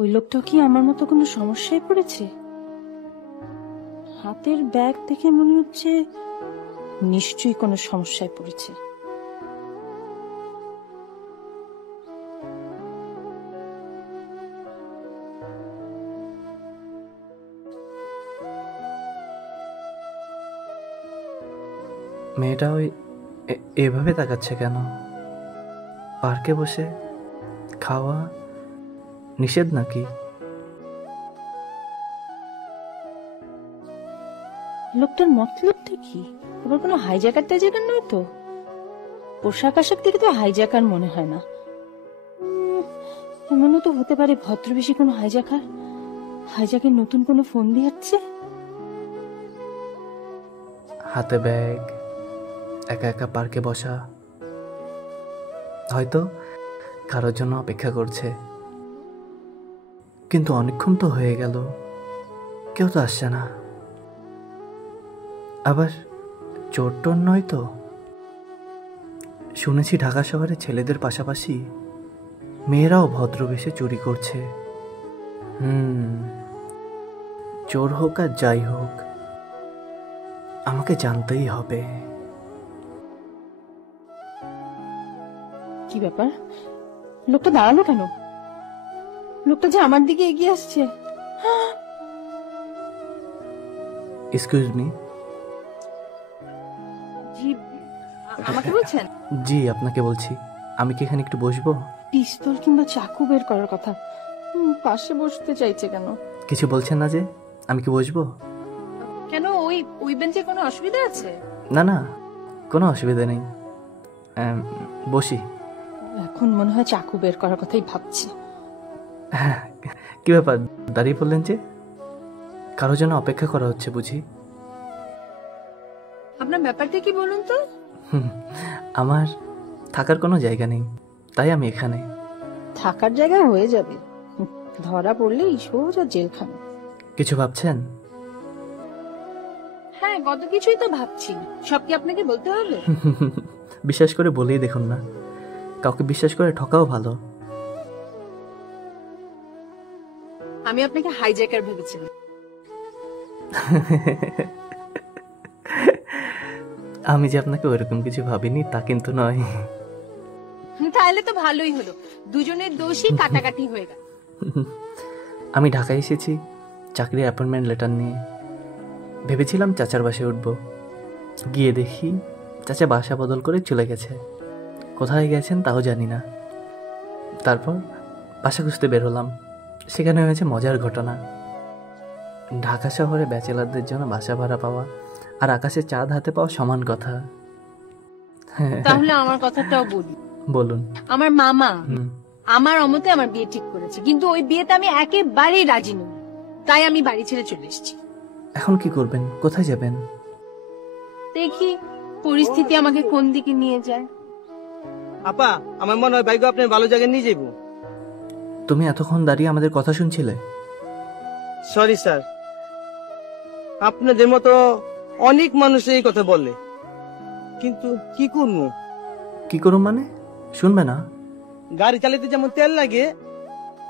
ওই লোকটা কি আমার মতো কোনো সমস্যায় পড়েছে? হাতের ব্যাগ দেখে মনে হচ্ছে নিশ্চয়ই কোনো সমস্যায় পড়েছে। মেয়েটা ওই এভাবে তাকাচ্ছে কেন? পার্কে বসে খাওয়া নিষেধ নাকি? লোকটার মতলবটা কি? আবার কোনো হাইজ্যাকার টাইজ্যাকার নয় তো? পোশাক আশাক থেকে তো হাইজ্যাকার মনে হয় না। এমনও তো হতে পারে ভদ্রবেশী কোনো হাইজ্যাকার হাইজ্যাকের নতুন কোনো ফোন দিচ্ছে। হাতে ব্যাগ, একা একা পার্কে বসা, হয়তো কারোর জন্য অপেক্ষা করছে। কিন্তু অনেকক্ষণ তো হয়ে গেল, কেউ তো আসছে না। আবার চোর টোর নয় তো? শুনেছি ঢাকা শহরে ছেলেদের পাশাপাশি মেয়েরাও ভদ্রবেশে চুরি করছে। চোর হোক আর যাই হোক, আমাকে জানতেই হবে। কি ব্যাপার? লোকটা দাঁড়ালো কেন? লোকটা যে আমার দিকে এগিয়ে আসছে। Excuse me. জি, আমাকে বলছেন? জি, আপনাকে বলছি। আমি কি এখানে একটু বসবো? পিস্তল কিংবা চাকু বের করার কথা। পাশে বসতে চাইছে কেন? কিছু বলছেন না যে? আমি কি বসবো? কেন, ওই বেঞ্চে কোনো অসুবিধা আছে? না না, কোনো অসুবিধা নেই, বসি। এখন মনে হয় চাকু বের করার কথাই ভাবছি। কি ব্যাপার, দাঁড়িয়ে পড়লেন যে? কারোর জন্য অপেক্ষা করা হচ্ছে বুঝি? আপনার ব্যাপারটা কি বলুন তো? আমার থাকার কোনো জায়গা নেই, তাই আমি এখানে। থাকার জায়গা হয়ে যাবে, ধরা পড়লেই সোজা জেলখানা। কিছু ভাবছেন? হ্যাঁ, কত কিছুই তো ভাবছি। সব কি আপনাকে বলতে হবে? বিশ্বাস করে বলেই দেখুন না, কাউকে বিশ্বাস করে ঠকাও ভালো। আমি আপনাকে হাইজ্যাকার ভেবেছিলাম। আমি যে আপনাকে ওইরকম কিছু ভাবিনি তা কিন্তু নয়। তাহলে তো ভালোই হলো, দুজনের দোষই কাটাকাটি হয়ে গেল। আমি ঢাকায় এসেছি চাকরির অ্যাপয়েন্টমেন্ট লেটার নিয়ে। ভেবেছিলাম চাচার বাসায় উঠবো, গিয়ে দেখি চাচা বাসা বদল করে চলে গেছে। কোথায় গেছেন তাও জানি না। তারপর বাসা খুঁজতে বের হলাম, সেখানে হয়েছে মজার ঘটনা। ঢাকা শহরে ব্যাচেলারদের জন্য বাসা ভাড়া পাওয়া আর আকাশে চাঁদ হাতে পাওয়া সমান কথা। তাহলে আমার কথাটাও বলি। বলুন। আমার মামা আমার অমতে আমার বিয়ে ঠিক করেছে, কিন্তু ওই বিয়েতে আমি একেবারেই রাজি নই। তাই আমি বাড়ি ছেড়ে চলে এসেছি। এখন কি করবেন, কোথায় যাবেন? দেখি পরিস্থিতি আমাকে কোন দিকে নিয়ে যায়। আপা, আমার মনে হয় ভাইগো আপনি ভালো জায়গায় নিয়ে যাইব। তুমি এতক্ষণ দাঁড়িয়ে আমাদের কথা শুনছিলে? সরি স্যার, আপনাদের মতো অনেক মানুষ এই কথা বলে, কিন্তু কি করবো? কি করুন মানে? শুনবে না? গাড়ি চালাতে যেমন তেল লাগে,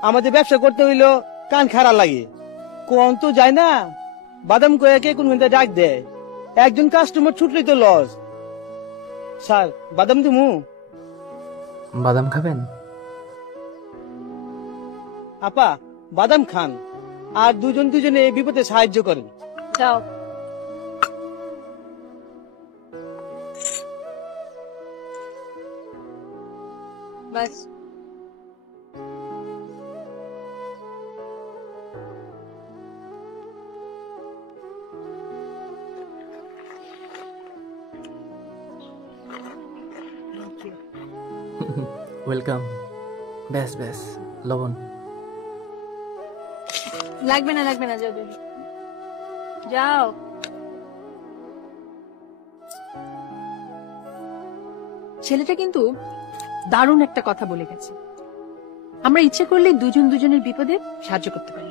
আমাদের ব্যবসা করতে হইলো কান খাড়া লাগে। কোন তো যায় না, বাদাম কয়েকে কোন ডাক দেয়, একজন কাস্টমার ছুটলেই তো লস। স্যার, বাদাম দিমু? বাদাম খাবেন? আপা, বাদাম খান আর দুজনে বিপদে সাহায্য করেন। যাও। বাস। ওয়েলকাম। ব্যাস ব্যাস, লবণ লাগবে না, লাগবে না, যাও যাও। ছেলেটা কিন্তু দারুণ একটা কথা বলে গেছে। আমরা ইচ্ছে করলে দুজন দুজনের বিপদে সাহায্য করতে পারি।